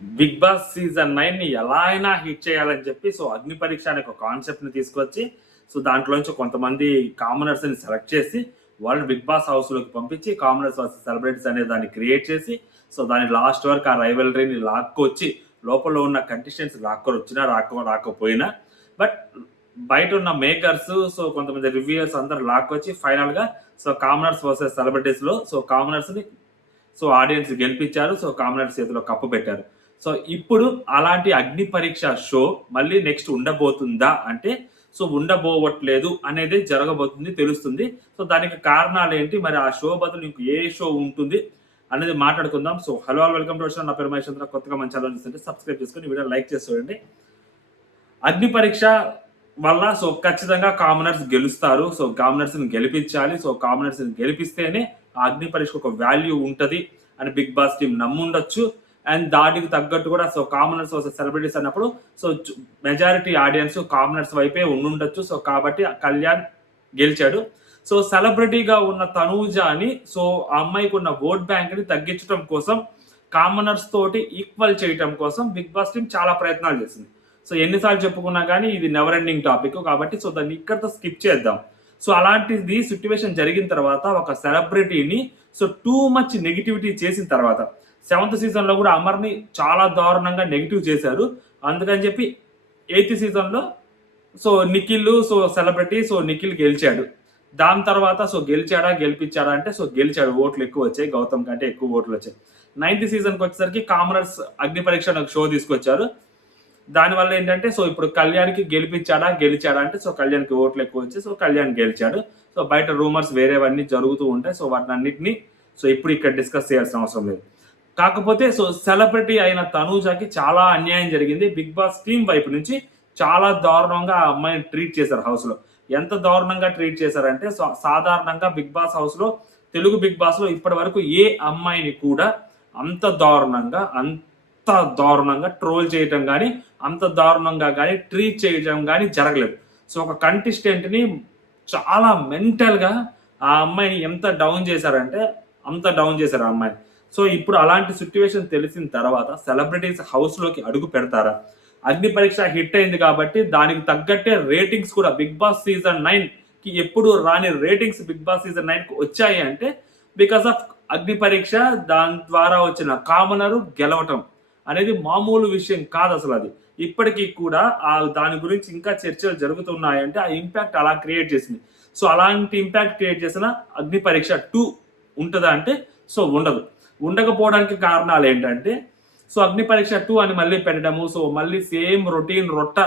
Big boss season 9 ఎలా అయినా hit చేయాలని చెప్పి సో అగ్ని పరీక్ష అనే ఒక కాన్సెప్ట్ని తీసుకొచ్చి సో దాంట్లోంచి కొంతమంది కామనర్స్ని సెలెక్ట్ చేసి వాళ్ళని బిగ్ బాస్ హౌస్లోకి పంపించి కామనర్స్ వర్సెస్ సెలబ్రిటీస్ అనే దాన్ని క్రియేట్ చేసి సో దాని లాస్ట్ వరకు ఆ రైవలరీని లాక్కొచ్చి లోపల ఉన్న కంటెస్టెంట్స్ లాక్కొని వచ్చినా రాకపోయినా బట్ బయట ఉన్న మేకర్స్ సో కొంతమంది రివ్యూయర్స్ అందరు లాక్కొచ్చి ఫైనల్గా సో కామనర్స్ వర్సెస్ సెలబ్రిటీస్లో సో కామనర్స్ని సో ఆడియన్స్ గెలిపించారు. సో కామనర్స్ చేతిలో కప్పు పెట్టారు. సో ఇప్పుడు అలాంటి అగ్ని పరీక్ష షో మళ్ళీ నెక్స్ట్ ఉండబోతుందా అంటే సో ఉండబోవట్లేదు అనేది జరగబోతుంది తెలుస్తుంది. సో దానికి కారణాలు ఏంటి, మరి ఆ షో బదులు ఇంక ఏ షో ఉంటుంది అనేది మాట్లాడుకుందాం. సో హలో వెల్కమ్ టు నా పేరు మహేష్ చంద్ర. కొత్తగా మంచి ఛానల్ చూస్తుంటే సబ్స్క్రైబ్ చేసుకొని వీడియో లైక్ చేసి చూడండి. అగ్ని పరీక్ష వల్ల సో ఖచ్చితంగా కామనర్స్ గెలుస్తారు. సో కామనర్స్ని గెలిపించాలి. సో కామనర్స్ని గెలిపిస్తేనే ఆ అగ్ని పరీక్షకు ఒక వాల్యూ ఉంటుంది అని బిగ్ బాస్ టీం నమ్ముండొచ్చు. అండ్ దానికి తగ్గట్టు కూడా సో కామనర్స్ వర్సెస్ సెలబ్రిటీస్ అన్నప్పుడు సో మెజారిటీ ఆడియన్స్ కామనర్స్ వైపే ఉండుండొచ్చు. సో కాబట్టి కళ్యాణ్ గెలిచాడు. సో సెలబ్రిటీగా ఉన్న తనూజాని సో ఆ అమ్మాయికి ఉన్న ఓట్ బ్యాంక్ని తగ్గించడం కోసం కామనర్స్ తోటి ఈక్వల్ చేయటం కోసం బిగ్ బాస్ టీం చాలా ప్రయత్నాలు చేసింది. సో ఎన్నిసార్లు చెప్పుకున్నా కానీ ఇది నెవర్ ఎండింగ్ టాపిక్ కాబట్టి సో దాన్ని ఇక్కడితో స్కిప్ చేద్దాం. సో అలాంటిది సిచ్యువేషన్ జరిగిన తర్వాత ఒక సెలబ్రిటీని సో టూ మచ్ నెగిటివిటీ చేసిన తర్వాత 7th సీజన్లో కూడా అమర్ని చాలా దారుణంగా నెగిటివ్ చేశారు. అందుకని చెప్పి 8th సీజన్లో so Nikhil so celebrity so Nikhil గెలిచాడు. దాని తర్వాత సో గెలిపించాడా అంటే సో గెలిచాడు. ఓట్లు ఎక్కువ వచ్చాయి, గౌతమ్ కంటే ఎక్కువ ఓట్లు వచ్చాయి. 9th సీజన్కి వచ్చేసరికి కామనర్స్ అగ్ని పరీక్ష నాకు షో తీసుకొచ్చారు. దానివల్ల ఏంటంటే సో ఇప్పుడు కళ్యాణ్కి గెలిచాడా అంటే సో కళ్యాణ్కి ఓట్లు ఎక్కువ వచ్చాయి. సో కళ్యాణ్ గెలిచాడు. సో బయట రూమర్స్ వేరేవన్నీ జరుగుతూ ఉంటాయి. సో వాటిని అన్నింటినీ సో ఇప్పుడు ఇక్కడ డిస్కస్ చేయాల్సిన అవసరం లేదు. కాకపోతే సో సెలబ్రిటీ అయిన తనూజాకి చాలా అన్యాయం జరిగింది. బిగ్ బాస్ టీమ్ వైపు నుంచి చాలా దారుణంగా ఆ అమ్మాయిని ట్రీట్ చేశారు హౌస్లో. ఎంత దారుణంగా ట్రీట్ చేశారంటే సో సాధారణంగా బిగ్ బాస్ హౌస్లో తెలుగు బిగ్ బాస్లో ఇప్పటి వరకు ఏ అమ్మాయిని కూడా అంత దారుణంగా ట్రోల్ చేయటం కానీ అంత దారుణంగా కానీ ట్రీట్ చేయడం కానీ జరగలేదు. సో ఒక కంటెస్టెంట్ని చాలా మెంటల్గా ఆ అమ్మాయిని ఎంత డౌన్ చేశారంటే అంత డౌన్ చేశారు ఆ అమ్మాయిని. సో ఇప్పుడు అలాంటి సిచ్యువేషన్ తెలిసిన తర్వాత సెలబ్రిటీస్ హౌస్లోకి అడుగు పెడతారా? అగ్ని పరీక్ష హిట్ అయింది కాబట్టి దానికి తగ్గట్టే రేటింగ్స్ కూడా బిగ్ బాస్ సీజన్ 9కి ఎప్పుడు రాని రేటింగ్స్ బిగ్ బాస్ సీజన్ 9కి వచ్చాయి అంటే బికాస్ ఆఫ్ అగ్ని పరీక్ష. దాని ద్వారా వచ్చిన కామనరు గెలవటం అనేది మామూలు విషయం కాదు అసలు. అది ఇప్పటికీ కూడా దాని గురించి ఇంకా చర్చలు జరుగుతున్నాయంటే ఆ ఇంపాక్ట్ అలా క్రియేట్ చేసింది. సో అలాంటి ఇంపాక్ట్ క్రియేట్ చేసిన అగ్ని పరీక్ష 2 ఉంటుందా అంటే సో ఉండకపోవడానికి కారణాలు ఏంటంటే సో అగ్ని పరీక్ష 2 అని మళ్ళీ పెట్టడము. సో మళ్ళీ సేమ్ రొటీన్ రొట్ట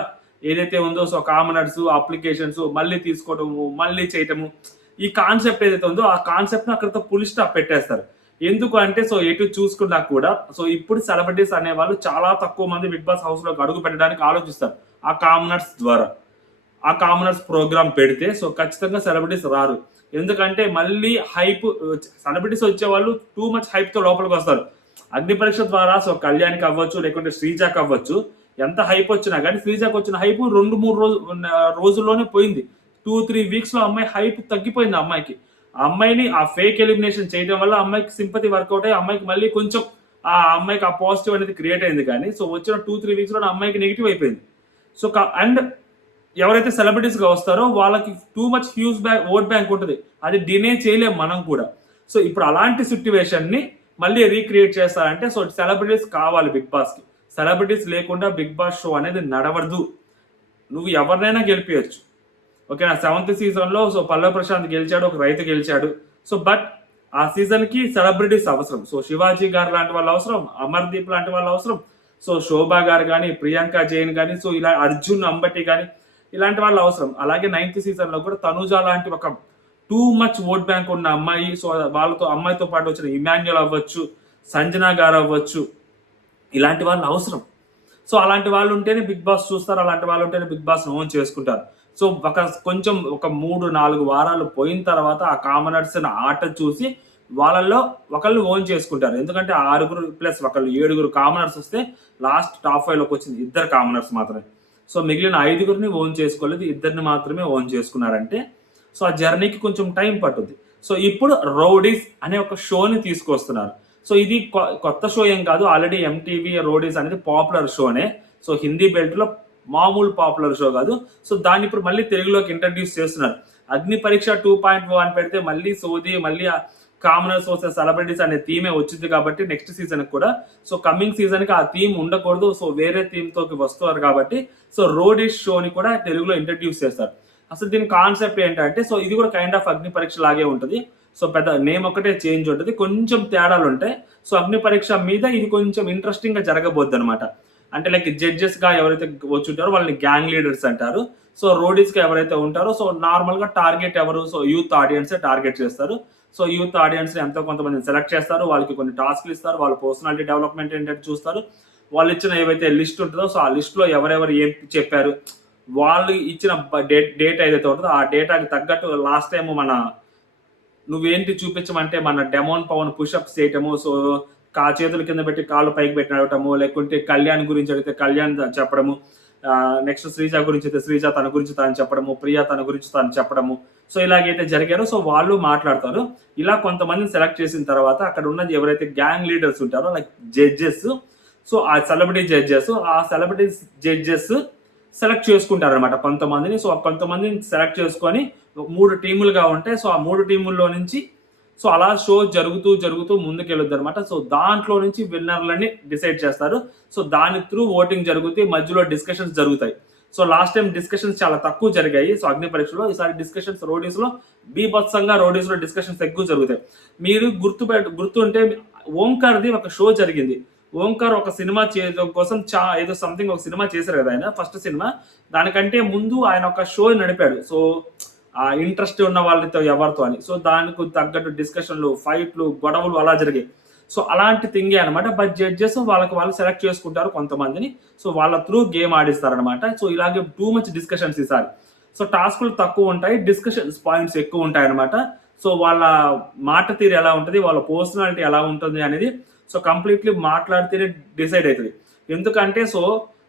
ఏదైతే ఉందో సో కామనర్స్ అప్లికేషన్స్ మళ్ళీ తీసుకోవడము మళ్ళీ చేయటము, ఈ కాన్సెప్ట్ ఏదైతే ఉందో ఆ కాన్సెప్ట్ని అక్కడితో పులి స్టాప్ పెట్టేస్తారు. ఎందుకు అంటే సో ఎటు చూసుకున్నా కూడా సో ఇప్పుడు సెలబ్రిటీస్ అనేవాళ్ళు చాలా తక్కువ మంది బిగ్ బాస్ హౌస్లోకి అడుగు పెట్టడానికి ఆలోచిస్తారు. ఆ కామనర్స్ ద్వారా ఆ కామనర్స్ ప్రోగ్రామ్ పెడితే సో ఖచ్చితంగా సెలబ్రిటీస్ రారు. ఎందుకంటే మళ్ళీ హైప్ సెలబ్రిటీస్ వచ్చే వాళ్ళు టూ మచ్ హైప్తో లోపలికి వస్తారు. అగ్ని పరీక్ష ద్వారా సో కళ్యాణ్కి అవ్వచ్చు లేకుంటే శ్రీజాకి అవ్వచ్చు, ఎంత హైప్ వచ్చినా కానీ శ్రీజాకి వచ్చిన హైప్ 2-3 రోజుల్లోనే పోయింది. 2-3 వీక్స్లో అమ్మాయి హైప్ తగ్గిపోయింది. అమ్మాయికి ఆ అమ్మాయిని ఆ ఫేక్ ఎలిమినేషన్ చేయడం వల్ల అమ్మాయికి సింపతి వర్కౌట్ అయ్యి అమ్మాయికి మళ్ళీ కొంచెం ఆ అమ్మాయికి ఆ పాజిటివ్ అనేది క్రియేట్ అయింది. కానీ సో వచ్చిన 2-3 వీక్స్లో అమ్మాయికి నెగిటివ్ అయిపోయింది. సో అండ్ ఎవరైతే సెలబ్రిటీస్గా వస్తారో వాళ్ళకి టూ మచ్ ఓట్ బ్యాంక్ ఉంటుంది. అది డినే చేయలేం మనం కూడా. సో ఇప్పుడు అలాంటి సిచ్యువేషన్ని మళ్ళీ రీక్రియేట్ చేస్తారంటే సో సెలబ్రిటీస్ కావాలి బిగ్ బాస్కి. సెలబ్రిటీస్ లేకుండా బిగ్ బాస్ షో అనేది నడవదు. నువ్వు ఎవరినైనా గెలిపించచ్చు, ఓకేనా. 7th సీజన్లో సో పల్లవి ప్రశాంత్ గెలిచాడు, ఒక రైతు గెలిచాడు. సో బట్ ఆ సీజన్కి సెలబ్రిటీస్ అవసరం. సో శివాజీ గారు లాంటి వాళ్ళు అవసరం, అమర్దీప్ లాంటి వాళ్ళు అవసరం, సో శోభా గారు కానీ ప్రియాంక జైన్ కానీ సో ఇలా అర్జున్ అంబటి కానీ ఇలాంటి వాళ్ళు అవసరం. అలాగే 9th సీజన్లో కూడా తనుజా లాంటి ఒక టూ మచ్ ఓట్ బ్యాంక్ ఉన్న అమ్మాయి సో అమ్మాయితో పాటు వచ్చిన ఇమాన్యుల్ అవ్వచ్చు, సంజనా గారు అవ్వచ్చు, ఇలాంటి వాళ్ళు అవసరం. సో అలాంటి వాళ్ళు ఉంటేనే బిగ్ బాస్ చూస్తారు, అలాంటి వాళ్ళు ఉంటేనే బిగ్ బాస్ ఓన్ చేసుకుంటారు. సో కొంచెం ఒక 3-4 వారాలు పోయిన తర్వాత ఆ కామనర్స్ ఆట చూసి వాళ్ళల్లో ఒకళ్ళు ఓన్ చేసుకుంటారు. ఎందుకంటే 6+1 కామనర్స్ వస్తే లాస్ట్ టాప్ 5లోకి వచ్చింది 2 కామనర్స్ మాత్రమే. సో మిగిలిన 5 ఓన్ చేసుకోలేదు, 2 మాత్రమే ఓన్ చేసుకున్నారంటే సో ఆ జర్నీకి కొంచెం టైం పట్టుద్ది. సో ఇప్పుడు రౌడీస్ అనే ఒక షోని తీసుకొస్తున్నారు. సో ఇది కొత్త షో ఏం కాదు, ఆల్రెడీ ఎంటీవీ రోడీస్ అనేది పాపులర్ షోనే. సో హిందీ బెల్ట్ లో మామూలు పాపులర్ షో కాదు. సో దాన్ని ఇప్పుడు మళ్ళీ తెలుగులోకి ఇంట్రడ్యూస్ చేస్తున్నారు. అగ్ని పరీక్ష 2.0 అని పెడితే మళ్ళీ సోది, మళ్ళీ కామనర్స్ వర్సెస్ సెలబ్రిటీస్ అనే థీమే వచ్చింది కాబట్టి నెక్స్ట్ సీజన్ కూడా, సో కమింగ్ సీజన్ కి ఆ థీమ్ ఉండకూడదు, సో వేరే థీమ్ తోకి వస్తున్నారు కాబట్టి సో రోడీస్ షోని కూడా తెలుగులో ఇంట్రడ్యూస్ చేస్తారు. అసలు దీని కాన్సెప్ట్ ఏంటంటే, సో ఇది కూడా కైండ్ ఆఫ్ అగ్ని పరీక్ష లాగే ఉంటుంది. సో పెద్ద నేమ్ ఒకటే చేంజ్ ఉంటుంది, కొంచెం తేడాలు ఉంటాయి. సో అగ్ని పరీక్ష మీద ఇది కొంచెం ఇంట్రెస్టింగ్ గా జరగబోద్ది అనమాట. అంటే లైక్ జడ్జెస్ గా ఎవరైతే వచ్చి ఉంటారో వాళ్ళని గ్యాంగ్ లీడర్స్ అంటారు. సో రోడీస్ గా ఎవరైతే ఉంటారో సో నార్మల్ గా టార్గెట్ ఎవరు, సో యూత్ ఆడియన్స్ టార్గెట్ చేస్తారు. సో యూత్ ఆడియన్స్ ఎంతో కొంతమందిని సెలెక్ట్ చేస్తారు, వాళ్ళకి కొన్ని టాస్క్లు ఇస్తారు, వాళ్ళ పర్సనాలిటీ డెవలప్మెంట్ ఏంటంటే చూస్తారు. వాళ్ళు ఇచ్చిన ఏవైతే లిస్ట్ ఉంటుందో సో ఆ లిస్ట్ లో ఎవరెవరు ఏం చెప్పారు, వాళ్ళు ఇచ్చిన డేట్ ఏదైతే ఉంటుందో ఆ డేటాకి తగ్గట్టు లాస్ట్ టైం మన నువ్వేంటి చూపించమంటే మన డెమోన్ పవన్ పుషప్స్ చేయటము, సో చేతుల కింద పెట్టి కాళ్ళు పైకి పెట్టి నడవటము, లేకుంటే కళ్యాణ్ గురించి అడిగితే కళ్యాణ్ చెప్పడము, నెక్స్ట్ శ్రీజ గురించి అయితే శ్రీజ తన గురించి తాను చెప్పడము, ప్రియా తన గురించి తాను చెప్పడము. సో ఇలాగైతే జరిగారో సో వాళ్ళు మాట్లాడతారు. ఇలా కొంతమందిని సెలెక్ట్ చేసిన తర్వాత అక్కడ ఉన్నది ఎవరైతే గ్యాంగ్ లీడర్స్ ఉంటారో లైక్ జడ్జెస్, సో ఆ సెలబ్రిటీ జడ్జెస్, ఆ సెలబ్రిటీ జడ్జెస్ సెలెక్ట్ చేసుకుంటారు అనమాట కొంతమందిని. సో కొంతమందిని సెలెక్ట్ చేసుకొని 3 టీములుగా ఉంటాయి. సో ఆ 3 టీముల్లో నుంచి సో అలా షో జరుగుతూ జరుగుతూ ముందుకెళ్ళొద్దు అనమాట. సో దాంట్లో నుంచి విన్నర్లని డిసైడ్ చేస్తారు. సో దాని త్రూ ఓటింగ్ జరుగుతాయి, మధ్యలో డిస్కషన్స్ జరుగుతాయి. సో లాస్ట్ టైం డిస్కషన్స్ చాలా తక్కువ జరిగాయి సో అగ్ని పరీక్షలో. ఈసారి డిస్కషన్స్ రోడీస్ లో బీభత్సంగా రోడీస్ లో డిస్కషన్స్ ఎక్కువ జరుగుతాయి. మీరు గుర్తుంటే ఓంకార్ది ఒక షో జరిగింది. ఓంకార్ ఒక సినిమా చేయడం కోసం ఏదో సంథింగ్ ఒక సినిమా చేశారు కదా ఆయన, ఫస్ట్ సినిమా. దానికంటే ముందు ఆయన ఒక షో నడిపాడు. సో ఆ ఇంట్రెస్ట్ ఉన్న వాళ్ళతో ఎవరితో అని. సో దానికి తగ్గట్టు డిస్కషన్లు, ఫైట్లు, గొడవలు అలా జరిగాయి. సో అలాంటి థింగే అనమాట. బట్ జడ్జెస్ వాళ్ళు సెలెక్ట్ చేసుకుంటారు కొంతమందిని. సో వాళ్ళ త్రూ గేమ్ ఆడిస్తారనమాట. సో ఇలాగే టూ మచ్ డిస్కషన్స్ ఈసారి. సో టాస్క్లు తక్కువ ఉంటాయి, డిస్కషన్స్ పాయింట్స్ ఎక్కువ ఉంటాయి అనమాట. సో వాళ్ళ మాట తీరు ఎలా ఉంటుంది, వాళ్ళ పర్సనాలిటీ ఎలా ఉంటుంది అనేది సో కంప్లీట్లీ మాట్లాడితేనే డిసైడ్ అవుతుంది. ఎందుకంటే సో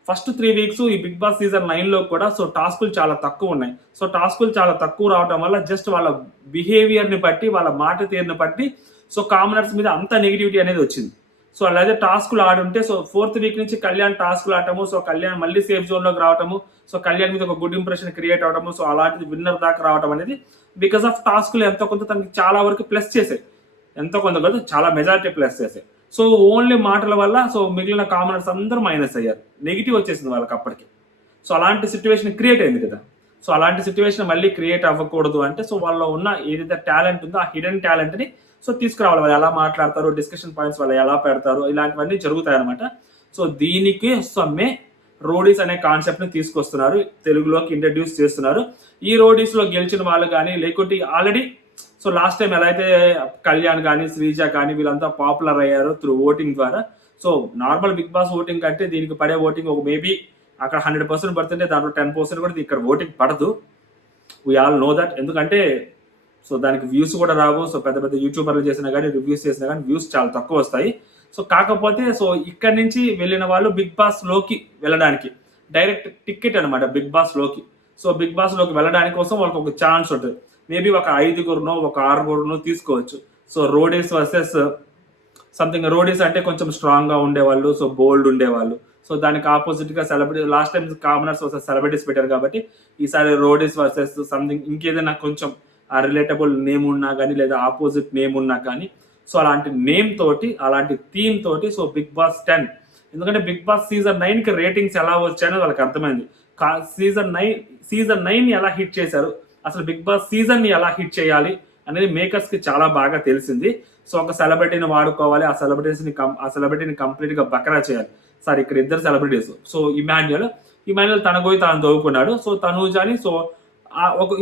ఫస్ట్ 3 వీక్స్ ఈ బిగ్ బాస్ సీజన్ 9లో కూడా సో టాస్కులు చాలా తక్కువ ఉన్నాయి. సో టాస్కులు చాలా తక్కువ రావడం వల్ల జస్ట్ వాళ్ళ బిహేవియర్ని బట్టి, వాళ్ళ మాట తీరుని బట్టి సో కామనర్స్ మీద అంత నెగిటివిటీ అనేది వచ్చింది. సో అలాగే టాస్కులు ఆడుంటే సో 4th వీక్ నుంచి కళ్యాణ్ టాస్కులు ఆడటము, సో కళ్యాణ్ మళ్ళీ సేఫ్ జోన్లోకి రావటము, సో కళ్యాణ్ మీద ఒక గుడ్ ఇంప్రెషన్ క్రియేట్ అవడము, సో అలాంటిది విన్నర్ దాకా రావడం అనేది బికాస్ ఆఫ్ టాస్కులు ఎంతో కొంత తనకి చాలా వరకు ప్లస్ చేసాయి. ఎంతో కొంత కాదు, చాలా మెజారిటీ ప్లస్ చేసాయి. సో ఓన్లీ మాటల వల్ల సో మిగిలిన కామనర్స్ అందరూ మైనస్ అయ్యారు, నెగిటివ్ వచ్చేసింది వాళ్ళకి అప్పటికి. సో అలాంటి సిచ్యువేషన్ క్రియేట్ అయింది కదా. సో అలాంటి సిచ్యువేషన్ మళ్ళీ క్రియేట్ అవ్వకూడదు అంటే సో వాళ్ళలో ఉన్న ఏదైతే టాలెంట్ ఉందో ఆ హిడెన్ టాలెంట్ని సో తీసుకురావాలి. వాళ్ళు ఎలా మాట్లాడతారు, డిస్కషన్ పాయింట్స్ వాళ్ళు ఎలా పెడతారు, ఇలాంటివన్నీ జరుగుతాయి అనమాట. సో దీనికి సమ్మే రోడీస్ అనే కాన్సెప్ట్ని తీసుకొస్తున్నారు, తెలుగులోకి ఇంట్రడ్యూస్ చేస్తున్నారు. ఈ రోడీస్లో గెలిచిన వాళ్ళు కానీ లేకుంటే ఆల్రెడీ సో లాస్ట్ టైం ఎలా అయితే కళ్యాణ్ కానీ శ్రీజ కానీ వీళ్ళంతా పాపులర్ అయ్యారు త్రూ ఓటింగ్ ద్వారా. So normal big boss voting కంటే దీనికి పడే ఓటింగ్ ఒక మేబీ అక్కడ 100% పడుతుంటే దాంట్లో 10% కూడా ఇక్కడ ఓటింగ్ పడదు. We all know that. ఎందుకంటే సో దానికి వ్యూస్ కూడా రావు. సో పెద్ద పెద్ద యూట్యూబర్లు చేసినా కానీ రివ్యూస్ చేసినా కానీ వ్యూస్ చాలా తక్కువ వస్తాయి. సో కాకపోతే సో ఇక్కడ నుంచి వెళ్ళిన వాళ్ళు బిగ్ బాస్ లోకి వెళ్ళడానికి డైరెక్ట్ టికెట్ అనమాట బిగ్ బాస్ లోకి. సో బిగ్ బాస్ లోకి వెళ్ళడానికి కోసం వాళ్ళకి ఒక ఛాన్స్ ఉంటుంది. మేబీ ఒక 5గురునో ఒక 6గురునో తీసుకోవచ్చు. So Roadies versus something. Roadies అంటే కొంచెం స్ట్రాంగ్ గా ఉండేవాళ్ళు, సో బోల్డ్ ఉండేవాళ్ళు. సో దానికి ఆపోజిట్ గా celebrity, last time commoners versus celebrities పెట్టారు కాబట్టి ఈసారి రోడీస్ వర్సెస్ సంథింగ్ ఇంకేదైనా కొంచెం ఆ రిలేటబుల్ నేమ్ ఉన్నా కానీ లేదా ఆపోజిట్ నేమ్ ఉన్నా కానీ సో అలాంటి నేమ్ తోటి, అలాంటి థీమ్ తోటి సో బిగ్ బాస్ 10. ఎందుకంటే బిగ్ బాస్ సీజన్ 9కి రేటింగ్స్ ఎలా వచ్చాయో వాళ్ళకి అర్థమైంది. సీజన్ 9 ఎలా హిట్ చేశారు, అసలు బిగ్ బాస్ సీజన్ ని ఎలా హిట్ చేయాలి అనేది మేకర్స్ కి చాలా బాగా తెలిసింది. సో ఒక సెలబ్రిటీని వాడుకోవాలి, ఆ సెలబ్రిటీని కంప్లీట్ గా బకరా చేయాలి. సార్ ఇక్కడ 2 సెలబ్రిటీస్. సో ఇమాన్యుయల్ తన గోయి తాను దవ్వుకున్నాడు. సో తనూజాని సో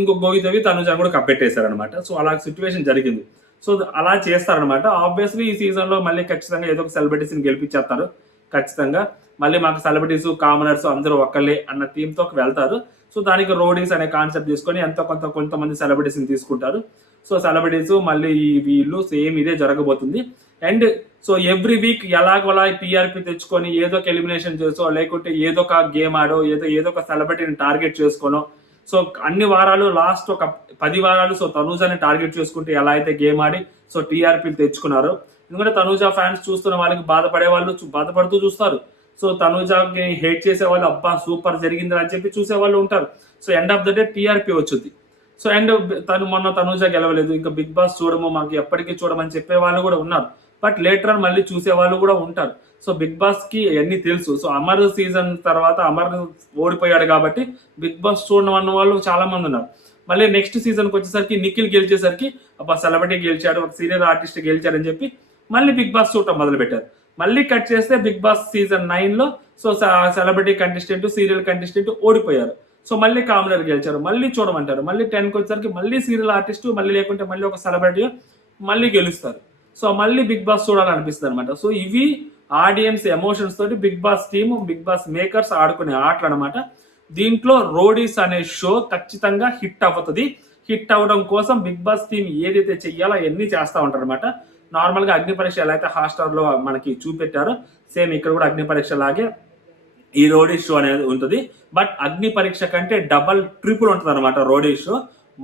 ఇంకో గోయి తవ్వి తనూజాని కూడా కప్పెట్టేశారు అనమాట. సో అలా సిచ్యువేషన్ జరిగింది. సో అలా చేస్తారనమాట. ఆబ్వియస్లీ ఈ సీజన్ లో మళ్ళీ ఖచ్చితంగా ఏదో ఒక సెలబ్రిటీస్ని గెలిపించేస్తారు ఖచ్చితంగా. మళ్ళీ మాకు సెలబ్రిటీస్ కామనర్స్ అందరూ ఒక్కళ్ళే అన్న థీమ్ తో వెళ్తారు. సో దానికి రోడీస్ అనే కాన్సెప్ట్ తీసుకొని ఎంతో కొంతమంది సెలబ్రిటీస్ని తీసుకుంటారు. సో సెలబ్రిటీస్ మళ్ళీ వీళ్ళు సేమ్ ఇదే జరగబోతుంది. అండ్ సో ఎవ్రీ వీక్ ఎలాగోలా టీఆర్పీ తెచ్చుకొని ఏదో ఒక ఎలిమినేషన్ చేసో లేకుంటే ఏదో ఒక గేమ్ ఆడో ఏదో ఒక సెలబ్రిటీని టార్గెట్ చేసుకోనో సో అన్ని వారాలు లాస్ట్ ఒక 10 వారాలు సో తనూజాని టార్గెట్ చేసుకుంటే ఎలా అయితే గేమ్ ఆడి సో టీఆర్పీలు తెచ్చుకున్నారో ఎందుకంటే తనూజ ఫ్యాన్స్ చూస్తున్న వాళ్ళకి బాధపడే వాళ్ళు బాధపడుతూ చూస్తారు. సో తనూజకి హేట్ చేసే వాళ్ళు అబ్బా సూపర్ జరిగింది అని చెప్పి చూసే వాళ్ళు ఉంటారు. So end of the day TRP వచ్చింది. సో అండ్ మొన్న తనూజ గెలవలేదు, ఇంకా బిగ్ బాస్ చూడము మాకు ఎప్పటికీ చూడమని చెప్పే వాళ్ళు కూడా ఉన్నారు. బట్ లేటర్ అని మళ్ళీ చూసే వాళ్ళు కూడా ఉంటారు. సో బిగ్ బాస్ కి అన్ని తెలుసు. సో అమర్ సీజన్ తర్వాత అమర్ ఓడిపోయాడు కాబట్టి బిగ్ బాస్ చూడడం అన్న వాళ్ళు చాలా మంది ఉన్నారు. మళ్ళీ నెక్స్ట్ సీజన్కి వచ్చేసరికి నిఖిల్ గెలిచేసరికి అబ్బా సెలబ్రిటీ గెలిచాడు, ఒక సీనియర్ ఆర్టిస్ట్ గెలిచాడని చెప్పి మళ్ళీ బిగ్ బాస్ చూడటం మొదలు పెట్టారు. మళ్ళీ కట్ చేస్తే బిగ్ బాస్ సీజన్ 9లో so celebrity contestant, serial contestant ఓడిపోయారు. సో మళ్ళీ కామనర్ గెలిచారు, మళ్ళీ చూడమంటారు. మళ్ళీ 10కి వచ్చేసరికి మళ్ళీ సీరియల్ ఆర్టిస్ట్, మళ్ళీ లేకుంటే మళ్ళీ ఒక సెలబ్రిటీ మళ్ళీ గెలుస్తారు. సో మళ్ళీ బిగ్ బాస్ చూడాలనిపిస్తుంది అనమాట. సో ఇవి ఆడియన్స్ ఎమోషన్స్ తోటి big boss team, big boss makers ఆడుకునే ఆటలు అనమాట. దీంట్లో రోడీస్ అనే షో ఖచ్చితంగా హిట్ అవుతుంది. హిట్ అవ్వడం కోసం బిగ్ బాస్ టీమ్ ఏదైతే చెయ్యాలో అవన్నీ చేస్తూ ఉంటారు అనమాట. నార్మల్గా అగ్ని పరీక్ష ఎలా అయితే హాట్‌స్టార్లో మనకి చూపెట్టారో సేమ్ ఇక్కడ కూడా అగ్ని పరీక్ష లాగే ఈ రోడీ షో అనేది ఉంటుంది. బట్ అగ్ని పరీక్ష కంటే డబల్ ట్రిపుల్ ఉంటుంది అనమాట రోడీ షో.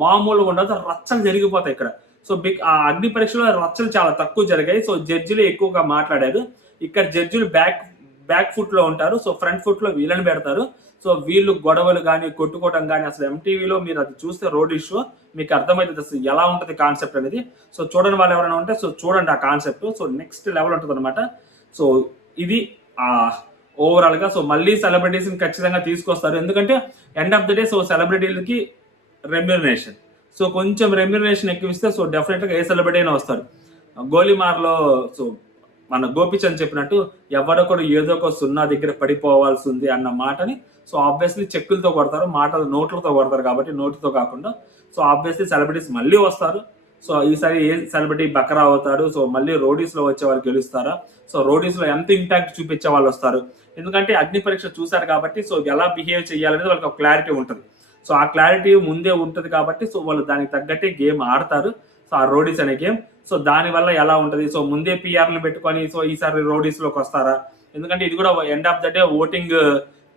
మామూలుగా ఉండదు, రచ్చలు జరిగిపోతాయి ఇక్కడ. సో ఆ అగ్ని పరీక్షలో రచ్చలు చాలా తక్కువ జరిగాయి. సో జడ్జిలు ఎక్కువగా మాట్లాడారు. ఇక్కడ జడ్జిలు బ్యాక్ ఫుట్ లో ఉంటారు. సో ఫ్రంట్ ఫుట్ లో వీళ్ళని పెడతారు. సో వీళ్ళు గొడవలు కానీ కొట్టుకోవడం కానీ అసలు ఎంటీవీలో మీరు అది చూస్తే రోడ్ షో మీకు అర్థమవుతుంది అసలు ఎలా ఉంటుంది కాన్సెప్ట్ అనేది. సో చూడని వాళ్ళు ఎవరైనా ఉంటే సో చూడండి ఆ కాన్సెప్ట్. సో నెక్స్ట్ లెవెల్ ఉంటుంది అనమాట. సో ఇది ఓవరాల్ గా సో మళ్ళీ సెలబ్రిటీస్ ఖచ్చితంగా తీసుకొస్తారు. ఎందుకంటే end of the day so సెలబ్రిటీలకి రెమ్యూనరేషన్, సో కొంచెం రెమ్యూనరేషన్ ఎక్కువ ఇస్తే సో డెఫినెట్ గా ఏ సెలబ్రిటీ అయినా వస్తారు. గోలీమార్లో సో మన గోపిచంద్ చెప్పినట్టు ఎవరొకరు ఏదో ఒక సున్నా దగ్గర పడిపోవాల్సి ఉంది అన్న మాటని సో ఆబ్వియస్లీ చెక్కులతో కొడతారు, మాటలు నోట్లతో కొడతారు కాబట్టి నోటితో కాకుండా సో ఆబ్వియస్లీ సెలబ్రిటీస్ మళ్ళీ వస్తారు. సో ఈసారి ఏ సెలబ్రిటీ బకరా అవుతారు, సో మళ్ళీ రోడీస్ లో వచ్చే వాళ్ళు గెలుస్తారా, సో రోడీస్ లో ఎంత ఇంపాక్ట్ చూపించే వాళ్ళు వస్తారు. ఎందుకంటే అగ్ని పరీక్ష చూశారు కాబట్టి సో ఎలా బిహేవ్ చేయాలనేది వాళ్ళకి ఒక క్లారిటీ ఉంటుంది. సో ఆ క్లారిటీ ముందే ఉంటుంది కాబట్టి సో వాళ్ళు దానికి తగ్గట్టే గేమ్ ఆడతారు. సో ఆ రోడీస్ అనే గేమ్ సో దానివల్ల ఎలా ఉంటుంది, సో ముందే పిఆర్లు పెట్టుకొని సో ఈసారి రోడీస్ లోకి వస్తారా, ఎందుకంటే ఇది కూడా end of the day voting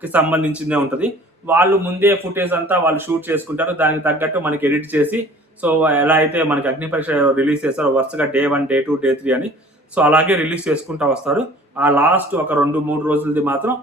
కి సంబంధించిందే ఉంటుంది. వాళ్ళు ముందే ఫుటేజ్ అంతా వాళ్ళు షూట్ చేసుకుంటారు, దానికి తగ్గట్టు మనకి ఎడిట్ చేసి సో ఎలా అయితే మనకి అగ్ని పరీక్ష రిలీజ్ చేస్తారో వరుసగా Day 1, Day 2, Day 3 అని సో అలాగే రిలీజ్ చేసుకుంటూ వస్తారు. ఆ లాస్ట్ ఒక 2-3 రోజులది మాత్రం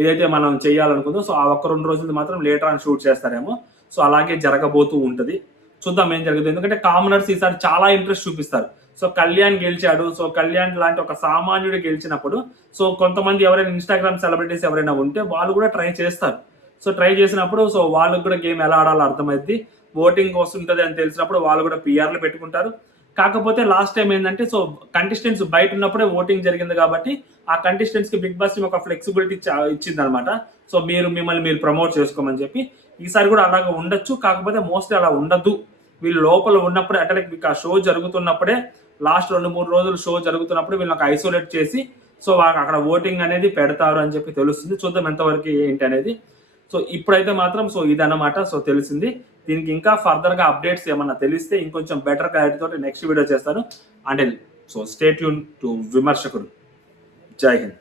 ఏదైతే మనం చేయాలనుకుందో సో ఆ 1-2 రోజులది మాత్రం లేటర్ అని షూట్ చేస్తారేమో. సో అలాగే జరగబోతూ ఉంటుంది. చూద్దాం ఏం జరుగుతుంది. ఎందుకంటే కామనర్స్ ఈసారి చాలా ఇంట్రెస్ట్ చూపిస్తారు. సో కళ్యాణ్ గెలిచాడు, సో కళ్యాణ్ లాంటి ఒక సామాన్యుడు గెలిచినప్పుడు సో కొంతమంది ఎవరైనా ఇన్స్టాగ్రామ్ సెలబ్రిటీస్ ఎవరైనా ఉంటే వాళ్ళు కూడా ట్రై చేస్తారు. సో ట్రై చేసినప్పుడు సో వాళ్ళకి కూడా గేమ్ ఎలా ఆడాలో అర్థమైంది, ఓటింగ్ వస్తుంటుంది అని తెలిసినప్పుడు వాళ్ళు కూడా పిఆర్లు పెట్టుకుంటారు. కాకపోతే లాస్ట్ టైం ఏంటంటే సో కంటెస్టెంట్స్ బయట ఉన్నప్పుడే ఓటింగ్ జరిగింది కాబట్టి ఆ కంటెస్టెంట్స్ కి బిగ్ బాస్ టీమ్ ఒక ఫ్లెక్సిబిలిటీ ఇచ్చింది అనమాట. సో మిమ్మల్ని మీరు ప్రమోట్ చేసుకోమని చెప్పి. ఈసారి కూడా అలాగే ఉండొచ్చు, కాకపోతే మోస్ట్లీ అలా ఉండద్దు. వీళ్ళు లోపల ఉన్నప్పుడే అంటే మీకు ఆ షో జరుగుతున్నప్పుడే లాస్ట్ 2-3 రోజులు షో జరుగుతున్నప్పుడు వీళ్ళకి ఐసోలేట్ చేసి సో అక్కడ ఓటింగ్ అనేది పెడతారు అని చెప్పి తెలుస్తుంది. చూద్దాం ఎంతవరకు ఏంటి అనేది. సో ఇప్పుడైతే మాత్రం సో ఇదన్నమాట సో తెలిసింది. దీనికి ఇంకా ఫర్దర్ గా అప్డేట్స్ ఏమన్నా తెలిస్తే ఇంకొంచెం బెటర్ క్లారిటీ తోటి నెక్స్ట్ వీడియో చేస్తాను. అంటే సో స్టే ట్యూన్ టు విమర్శకుడు. జై హింద్.